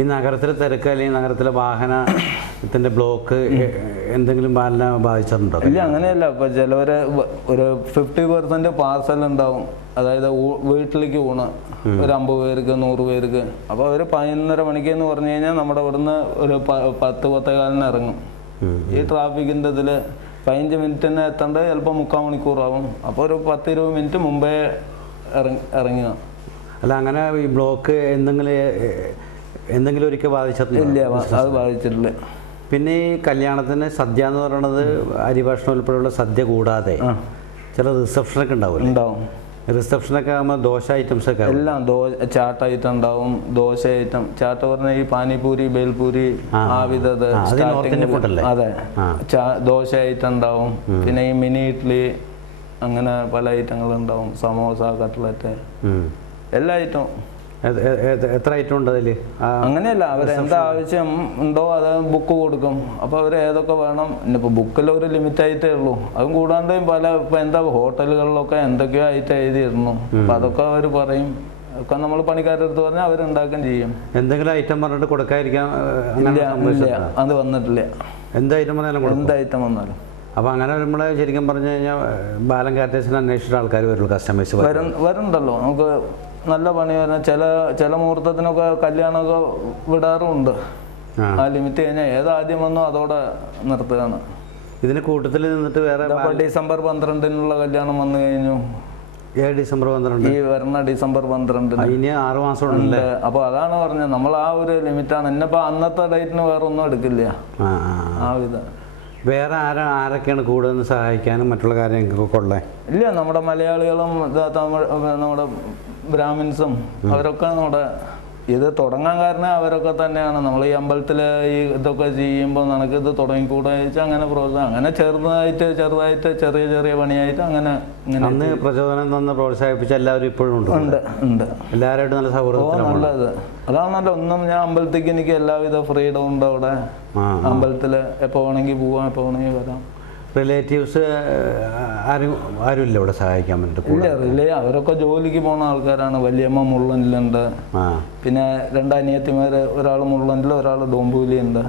ഈ നഗരത്തിലെ തിരക്ക് അല്ലെങ്കിൽ നഗരത്തിലെ വാഹനത്തിൻ്റെ ബ്ലോക്ക് എന്തെങ്കിലും ബാലിനെ ബാധിച്ചിട്ടുണ്ടോ? ഇല്ല, അങ്ങനെയല്ല. ഇപ്പോൾ ചിലവർ ഒരു 50% പാർസൽ ഉണ്ടാവും. അതായത് വീട്ടിലേക്ക് ഊണ് ഒരു 50 പേർക്ക് 100 പേർക്ക്. അപ്പോൾ അവർ 11:30 മണിക്ക് എന്ന് പറഞ്ഞു കഴിഞ്ഞാൽ നമ്മുടെ ഇവിടുന്ന് ഒരു 10-10:15 ഇറങ്ങും. ഈ ട്രാഫിക്കിൻ്റെ ഇതിൽ 15 മിനിറ്റിന് എത്തേണ്ടത് ചിലപ്പോൾ 3/4 മണിക്കൂറാവും. അപ്പോൾ ഒരു 10-20 മിനിറ്റ് മുമ്പേ ഇറങ്ങുക. അല്ല, അങ്ങനെ ഈ ബ്ലോക്ക് എന്തെങ്കിലും ഒരിക്കൽ ബാധിച്ചിട്ടില്ല? ഇല്ല, അത് ബാധിച്ചിട്ടില്ല. പിന്നെ ഈ കല്യാണത്തിന് സദ്യ എന്ന് പറയുന്നത് അരിഭക്ഷണം ഉൾപ്പെടെയുള്ള സദ്യ കൂടാതെ ചില റിസപ്ഷനൊക്കെ ഉണ്ടാവും. റിസപ്ഷനൊക്കെ ആകുമ്പോൾ ദോശ ഐറ്റംസ് ഒക്കെ എല്ലാം ചാട്ട് ഐറ്റം ഉണ്ടാവും. ദോശ ഐറ്റം ചാട്ട് പറഞ്ഞാൽ ഈ പാനിപൂരി, ബേൽപൂരി, ആവിധത് അതെ, ദോശ ഐറ്റം ഉണ്ടാവും. പിന്നെ ഈ മിനി ഇഡ്ഡലി, അങ്ങനെ പല ഐറ്റങ്ങളുണ്ടാവും. സമോസ, കട്ട്ലറ്റ്, എല്ലാ ഐറ്റവും. എത്ര ഐറ്റം ഉണ്ട് അതിൽ? അങ്ങനെയല്ല, അവരെന്താ ആവശ്യം ഉണ്ടോ അത് ബുക്ക് കൊടുക്കും. അപ്പോൾ അവർ ഏതൊക്കെ വേണം. ഇന്നിപ്പോൾ ബുക്കിൽ ഒരു ലിമിറ്റ് ആയിട്ടേ ഉള്ളൂ. അതും കൂടാണ്ട് ഇപ്പോൾ എന്താ ഹോട്ടലുകളിലൊക്കെ എന്തൊക്കെയോ ആയിട്ട് എഴുതിയിരുന്നു. അപ്പോൾ അതൊക്കെ അവർ പറയും. ഒക്കെ നമ്മൾ പണിക്കാരുടെ അടുത്ത് പറഞ്ഞാൽ അവരുണ്ടാക്കുകയും ചെയ്യും. എന്തെങ്കിലും ഐറ്റം പറഞ്ഞിട്ട് കൊടുക്കാതിരിക്കാൻ അത് വന്നിട്ടില്ല. എന്ത് ഐറ്റം വന്നാലും. അപ്പോൾ അങ്ങനെ വരുമ്പോൾ ശരിക്കും പറഞ്ഞു കഴിഞ്ഞാൽ ബാലൻ കാറ്റേഴ്സിന് അന്വേഷിച്ചിട്ട് ആൾക്കാർ വരുള്ളൂ, കസ്റ്റമേഴ്സ് വരുന്നുണ്ടല്ലോ. നമുക്ക് നല്ല പണി പറഞ്ഞാൽ ചില മുഹൂർത്തത്തിനൊക്കെ കല്യാണമൊക്കെ വിടാറുമുണ്ട്. ആ ലിമിറ്റ് കഴിഞ്ഞാൽ ഏതാദ്യം വന്നോ അതോടെ നിർത്തുകയാണ്. ഇതിന് കൂട്ടത്തിൽ നിന്നിട്ട് വേറെ ഡിസംബർ 12 കല്യാണം വന്നു കഴിഞ്ഞു. ഡിസംബർ 12 ഈ വരുന്ന ഡിസംബർ 12 ഇനി 6 മാസം ഉണ്ട്. അപ്പോൾ അതാണ് പറഞ്ഞത്, നമ്മൾ ആ ഒരു ലിമിറ്റാണ്. എന്നിപ്പോൾ അന്നത്തെ ഡേറ്റിന് വേറെ ഒന്നും എടുക്കില്ല. ആ വിധം. വേറെ ആരൊക്കെയാണ് കൂടുതൽ സഹായിക്കാനും മറ്റുള്ള കാര്യങ്ങൾക്കൊക്കെ ഉള്ളത്? ഇല്ല, നമ്മുടെ മലയാളികളും നമ്മുടെ ബ്രാഹ്മിൻസും അവരൊക്കെ നമ്മുടെ ഇത് തുടങ്ങാൻ കാരണം അവരൊക്കെ തന്നെയാണ്. നമ്മൾ ഈ അമ്പലത്തിൽ ഈ ഇതൊക്കെ ചെയ്യുമ്പോൾ നിനക്കിത് തുടങ്ങിക്കൂടെ ചോദിച്ചാൽ അങ്ങനെ പ്രോത്സാഹനം, അങ്ങനെ ചെറുതായിട്ട് ചെറിയ ചെറിയ പണിയായിട്ട് അങ്ങനെ അന്ന് പ്രചോദനം തന്ന് പ്രോത്സാഹിപ്പിച്ച എല്ലാവരും ഇപ്പോഴും ഉണ്ട്. എല്ലാവരുമായിട്ട് നല്ല സൗഹൃദം. നല്ലത് അതാണല്ലോ. ഒന്നും ഞാൻ അമ്പലത്തേക്ക് എനിക്ക് എല്ലാവിധ ഫ്രീഡം ഉണ്ട് അവിടെ. അമ്പലത്തിൽ എപ്പോൾ വേണമെങ്കിൽ പോവാം, എപ്പോൾ വേണമെങ്കിൽ വരാം. റിലേറ്റീവ്സ് ആരുമില്ല ഇവിടെ സഹായിക്കാൻ വേണ്ടിയിട്ട്? ഇല്ല, അവരൊക്കെ ജോലിക്ക് പോകുന്ന ആൾക്കാരാണ്. വലിയമ്മ മുള്ളനിലുണ്ട്. പിന്നെ 2 അനിയത്തിമാർ, ഒരാൾ മുള്ളനിൽ, ഒരാൾ ഡോംബൂലിയുണ്ട്.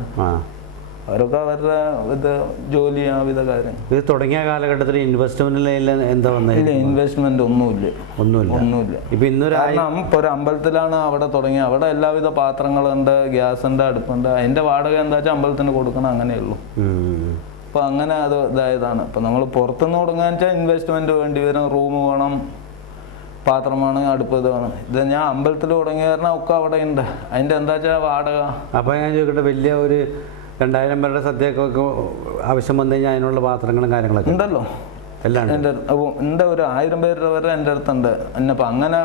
അവരൊക്കെ അവരുടെ ഇത് ജോലി ആവിധ കാര്യം. ഇത് തുടങ്ങിയ കാലഘട്ടത്തിൽ ഇൻവെസ്റ്റ്മെന്റിൽ എന്താ വന്നത്? ഇല്ല, ഇൻവെസ്റ്റ്മെന്റ് ഒന്നുമില്ല. ഇപ്പൊ ഇന്നൊരു ഒരു അമ്പലത്തിലാണ് അവിടെ തുടങ്ങിയത്. അവിടെ എല്ലാവിധ പാത്രങ്ങളുണ്ട്, ഗ്യാസ് ഉണ്ട്, അടുപ്പുണ്ട്. അതിന്റെ വാടക എന്താ വെച്ചാൽ അമ്പലത്തിന് കൊടുക്കണം, അങ്ങനെയുള്ളൂ. അപ്പോൾ അങ്ങനെ അത് ഇതായതാണ്. ഇപ്പം നമ്മൾ പുറത്തുനിന്ന് തുടങ്ങാൻ വെച്ചാൽ ഇൻവെസ്റ്റ്മെൻറ്റ് വേണ്ടി വരും. റൂം വേണം, പാത്രമാണ്, അടുപ്പ് ഇത് വേണം. ഇത് ഞാൻ അമ്പലത്തിൽ തുടങ്ങിയ കാരണം ഒക്കെ അവിടെ ഉണ്ട്. അതിൻ്റെ എന്താ വെച്ചാൽ വാടക. അപ്പോൾ ഞാൻ ചോദിക്കട്ടെ, വലിയ ഒരു 2000 പേരുടെ സദ്യക്കൊക്കെ ആവശ്യം വന്നു കഴിഞ്ഞാൽ അതിനുള്ള പാത്രങ്ങളും കാര്യങ്ങളൊക്കെ ഉണ്ടല്ലോ എല്ലാം എൻ്റെ ഒരു 1000 പേരുടെ വരെ എൻ്റെ അടുത്തുണ്ട്. എന്നിപ്പോൾ അങ്ങനെ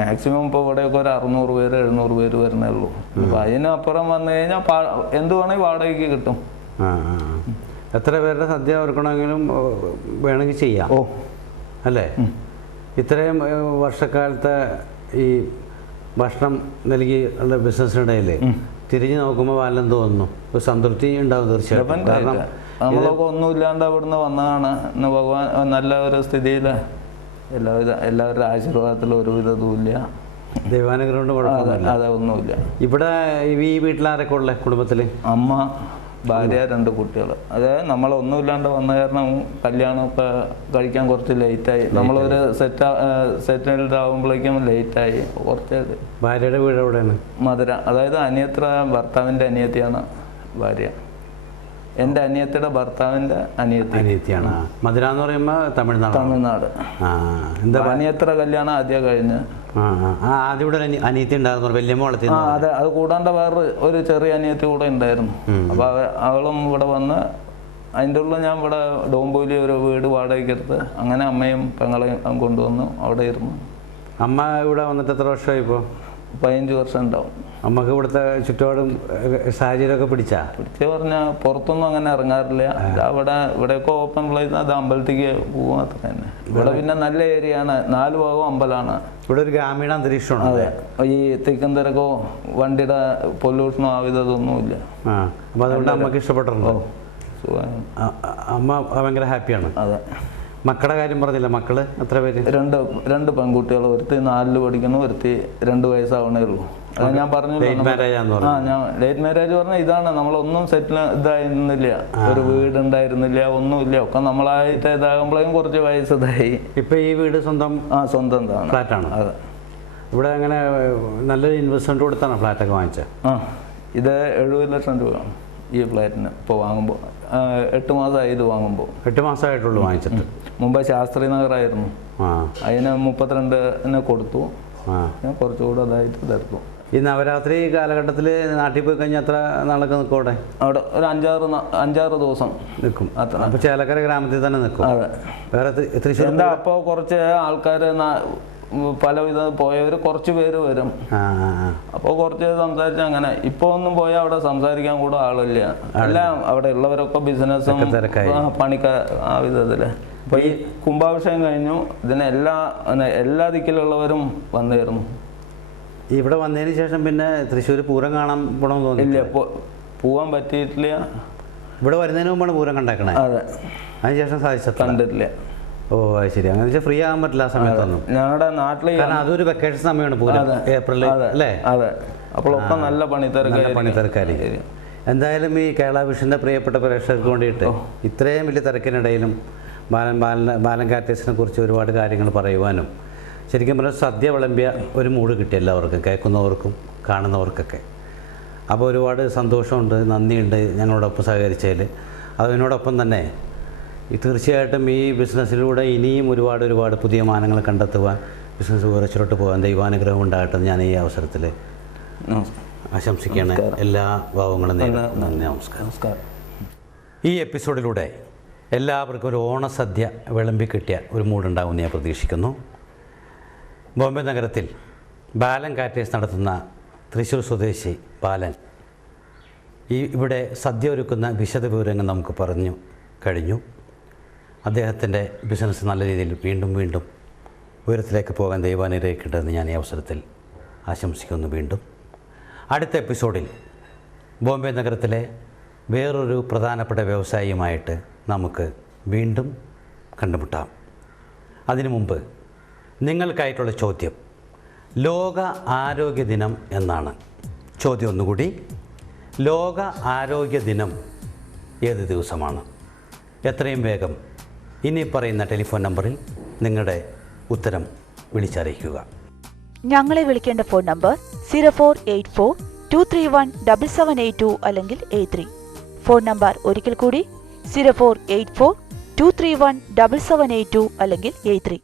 മാക്സിമം ഇപ്പോൾ ഇവിടെയൊക്കെ ഒരു 600 പേര് 700 പേര് വരുന്നേ ഉള്ളൂ. അപ്പോൾ അതിനപ്പുറം വന്നു കഴിഞ്ഞാൽ എന്ത് വേണമെങ്കിൽ വാടകയ്ക്ക് കിട്ടും. എത്ര പേരുടെ സദ്യ ഓർക്കണമെങ്കിലും വേണമെങ്കിൽ ചെയ്യാം അല്ലേ? ഇത്രയും വർഷക്കാലത്തെ ഈ ഭക്ഷണം നൽകി ഉള്ള ബിസിനസ്സിനിടയിൽ തിരിഞ്ഞു നോക്കുമ്പോൾ വല്ലതും തോന്നുന്നു, ഒരു സംതൃപ്തി ഉണ്ടാവും തീർച്ചയായിട്ടും. കാരണം നമ്മളൊക്കെ ഒന്നുമില്ലാണ്ട് അവിടുന്ന് വന്നതാണ്. ഇന്ന് ഭഗവാൻ നല്ല ഒരു സ്ഥിതിയിൽ എല്ലാവരുടെ ആശീർവാദത്തിൽ ഒരുവിധ ഇതുമില്ല. ദൈവാനുഗ്രഹം കൊണ്ട് കുഴപ്പമില്ല. അതെ, ഒന്നുമില്ല. ഇവിടെ ഈ വീട്ടിലാരൊക്കെ ഉള്ള കുടുംബത്തിൽ? അമ്മ, ഭാര്യ, 2 കുട്ടികൾ. അതായത് നമ്മളൊന്നുമില്ലാണ്ട് വന്ന കാരണം കല്യാണമൊക്കെ കഴിക്കാൻ കുറച്ച് ലേറ്റായി. നമ്മളൊരു സെറ്റിൽഡ് ആകുമ്പോഴേക്കും ലേറ്റായി കുറച്ച്. ഭാര്യയുടെ വീട് എവിടെയാണ്? മധുര. അതായത് ഭർത്താവിൻ്റെ അനിയത്തിയാണ് ഭാര്യ. എൻ്റെ അനിയത്തിയുടെ ഭർത്താവിൻ്റെ അനിയത്തിയാണ്. മധുര എന്ന് പറയുമ്പോൾ തമിഴ്നാട്. എന്താ അനിയത്തിയുടെ കല്യാണം ആദ്യം കഴിഞ്ഞ് ആദ്യം ഇവിടെ അനിയത്തി ഉണ്ടായിരുന്നു, വല്യമ്മ വളർത്തി. അതെ, അത് കൂടാണ്ട് വേറെ ഒരു ചെറിയ അനിയത്തി കൂടെ ഉണ്ടായിരുന്നു. അപ്പോൾ അവളും ഇവിടെ വന്ന് അതിൻ്റെ ഉള്ളിൽ ഞാൻ ഇവിടെ ഡോംബൂലി ഒരു വീട് വാടകയ്ക്കെടുത്ത് അങ്ങനെ അമ്മയും പെങ്ങളെയും കൊണ്ടുവന്നു അവിടെ ഇരുന്നു. അമ്മ ഇവിടെ വന്നിട്ട് എത്ര വർഷമായി? ഇപ്പോൾ 15 വർഷം ഉണ്ടാവും. അമ്മക്ക് ഇവിടുത്തെ ചുറ്റുപാടും സാഹചര്യമൊക്കെ പിടിച്ച് പറഞ്ഞാൽ പുറത്തൊന്നും അങ്ങനെ ഇറങ്ങാറില്ല. ഇവിടെയൊക്കെ ഓപ്പൺ പ്ലേസ്, അത് അമ്പലത്തേക്ക് പോകും, അത്ര തന്നെ. ഇവിടെ പിന്നെ നല്ല ഏരിയ ആണ്, 4 ഭാഗവും അമ്പലമാണ്. ഇവിടെ ഒരു ഗ്രാമീണ അന്തരീക്ഷമാണ്. അതെ, ഈ തിക്കും തിരക്കോ വണ്ടിയുടെ പൊല്യൂഷനോ ആവിധതൊന്നുമില്ല. അപ്പോൾ അതുകൊണ്ട് അമ്മക്ക് ഇഷ്ടപ്പെട്ടിട്ടുണ്ടോ? അമ്മ ഭയങ്കര ഹാപ്പിയാണ്. അതെ. മക്കളുടെ കാര്യം പറഞ്ഞില്ല, മക്കള് എത്ര പേര്? രണ്ട് പെൺകുട്ടികൾ, ഒരുത്തി 4 പഠിക്കുന്നു, ഒരുത്തി 2 വയസ്സാവണേ ഉള്ളൂ. അത് ഞാൻ പറഞ്ഞു. ഞാൻ ലേറ്റ് മാരേജ് പറഞ്ഞാൽ ഇതാണ്, നമ്മളൊന്നും സെറ്റിൽ ഇതായിരുന്നില്ല, ഒരു വീടുണ്ടായിരുന്നില്ല, ഒന്നുമില്ല, ഒക്കെ നമ്മളായിട്ട് ഇതാകുമ്പോഴേക്കും കുറച്ച് വയസ്സ് ഇതായി. ഇപ്പൊ ഈ വീട് സ്വന്തം ഫ്ലാറ്റാണ്. അതെ. ഇവിടെ അങ്ങനെ നല്ലൊരു ഇൻവെസ്റ്റ്മെന്റ് കൊടുത്താണ് ഫ്ലാറ്റൊക്കെ വാങ്ങിച്ചത്. ഇത് 70 ലക്ഷം രൂപയാണ് ഈ ഫ്ലാറ്റിന് ഇപ്പോൾ വാങ്ങുമ്പോൾ. 8 മാസമായി ഇത് വാങ്ങുമ്പോൾ. 8 മാസമായിട്ടുള്ളൂ വാങ്ങിച്ചിട്ട്. മുമ്പ് ശാസ്ത്രി നഗറായിരുന്നു, അതിന് 32 കൊടുത്തു. ഞാൻ കുറച്ചുകൂടെ അതായിട്ട് ഇതെടുത്തു. ഈ നവരാത്രി കാലഘട്ടത്തിൽ നാട്ടിൽ പോയി കഴിഞ്ഞാൽ എത്ര നാളൊക്കെ നിൽക്കും അവിടെ? അവിടെ ഒരു 5-6 ദിവസം നിൽക്കും. അപ്പോൾ ചേലക്കര ഗ്രാമത്തിൽ തന്നെ നിൽക്കും. അതെ. വേറെ തൃശ്ശൂർ എന്താ അപ്പോൾ കുറച്ച് ആൾക്കാർ പലവിധ പോയവർ കുറച്ച് പേര് വരും. അപ്പോൾ കുറച്ച് സംസാരിച്ച് അങ്ങനെ. ഇപ്പോൾ ഒന്നും പോയാൽ അവിടെ സംസാരിക്കാൻ കൂടെ ആളില്ല. എല്ലാം അവിടെ ഉള്ളവരൊക്കെ ബിസിനസ്സും പണിക്കാർ ആ വിധത്തില്. അപ്പോൾ ഈ കുംഭാഭിഷേകം കഴിഞ്ഞു, ഇതിന് എല്ലാ ദിക്കിലുള്ളവരും വന്നിരുന്നു. ഇവിടെ വന്നതിന് ശേഷം പിന്നെ തൃശ്ശൂർ പൂരം കാണാൻ പോകണമെന്ന് തോന്നിയില്ല? പോവാൻ പറ്റിയിട്ടില്ല. ഇവിടെ വരുന്നതിന് മുമ്പാണ് പൂരം കണ്ടേക്കണേ. അതെ. അതിനുശേഷം കണ്ടിട്ടില്ല. ഓ അത് ശരി. അങ്ങനെ വെച്ചാൽ ഫ്രീ ആകാൻ പറ്റില്ല ആ സമയത്തൊന്നും. ഞങ്ങളുടെ നാട്ടിൽ കാരണം അതൊരു വെക്കേഷൻ സമയമാണ് പൂരം, ഏപ്രിൽ അല്ലേ? അതെ. അപ്പോഴൊക്കെ നല്ല പണിത്തിരക്കായിരിക്കും. എന്തായാലും ഈ കേരള വിഷൻ്റെ പ്രിയപ്പെട്ട പ്രേക്ഷകർക്ക് വേണ്ടിയിട്ട് ഇത്രയും വലിയ തിരക്കിനിടയിലും ബാലൻ കാറ്റേഴ്സിനെ കുറിച്ച് ഒരുപാട് കാര്യങ്ങൾ പറയുവാനും ശരിക്കും പറഞ്ഞാൽ സദ്യ വിളമ്പിയ ഒരു മൂഡ് കിട്ടി എല്ലാവർക്കും, കേൾക്കുന്നവർക്കും കാണുന്നവർക്കൊക്കെ. അപ്പോൾ ഒരുപാട് സന്തോഷമുണ്ട്, നന്ദിയുണ്ട് ഞങ്ങളോടൊപ്പം സഹകരിച്ചതിൽ. അതിനോടൊപ്പം തന്നെ തീർച്ചയായിട്ടും ഈ ബിസിനസ്സിലൂടെ ഇനിയും ഒരുപാട് പുതിയ മാനങ്ങൾ കണ്ടെത്തുവാൻ, ബിസിനസ് ഉയർച്ചയിലോട്ട് പോകാൻ ദൈവാനുഗ്രഹം ഉണ്ടാകട്ടെ ഞാൻ ഈ അവസരത്തിൽ ആശംസിക്കുകയാണ്. എല്ലാ ഭാവങ്ങളും നന്ദി, നമസ്കാരം. ഈ എപ്പിസോഡിലൂടെ എല്ലാവർക്കും ഒരു ഓണസദ്യ വിളമ്പി കിട്ടിയ ഒരു മൂടുണ്ടാകുമെന്ന് ഞാൻ പ്രതീക്ഷിക്കുന്നു. ബോംബെ നഗരത്തിൽ ബാലൻ കാറ്റേഴ്സ് നടത്തുന്ന തൃശ്ശൂർ സ്വദേശി ബാലൻ ഇവിടെ സദ്യ ഒരുക്കുന്ന വിശദവിവരങ്ങൾ നമുക്ക് പറഞ്ഞു കഴിഞ്ഞു. അദ്ദേഹത്തിൻ്റെ ബിസിനസ് നല്ല രീതിയിൽ വീണ്ടും ഉയരത്തിലേക്ക് പോകാൻ ദൈവാനുഗ്രഹിക്കട്ടെന്ന് ഞാൻ ഈ അവസരത്തിൽ ആശംസിക്കുന്നു. വീണ്ടും അടുത്ത എപ്പിസോഡിൽ ബോംബെ നഗരത്തിലെ വേറൊരു പ്രധാനപ്പെട്ട വ്യവസായിയുമായിട്ട് നമുക്ക് വീണ്ടും കണ്ടുമുട്ടാം. അതിനു മുമ്പ് നിങ്ങൾക്കായിട്ടുള്ള ചോദ്യം, ലോക ആരോഗ്യ ദിനം എന്നാണ്. ചോദ്യം ഒന്നുകൂടി, ലോക ആരോഗ്യ ദിനം ഏത് ദിവസമാണ്? എത്രയും വേഗം ഇനി പറയുന്ന ടെലിഫോൺ നമ്പറിൽ നിങ്ങളുടെ ഉത്തരം വിളിച്ചറിയിക്കുക. ഞങ്ങളെ വിളിക്കേണ്ട ഫോൺ നമ്പർ 0484231778 അല്ലെങ്കിൽ 83. ഫോൺ നമ്പർ ഒരിക്കൽ കൂടി 0484231778 അല്ലെങ്കിൽ 83.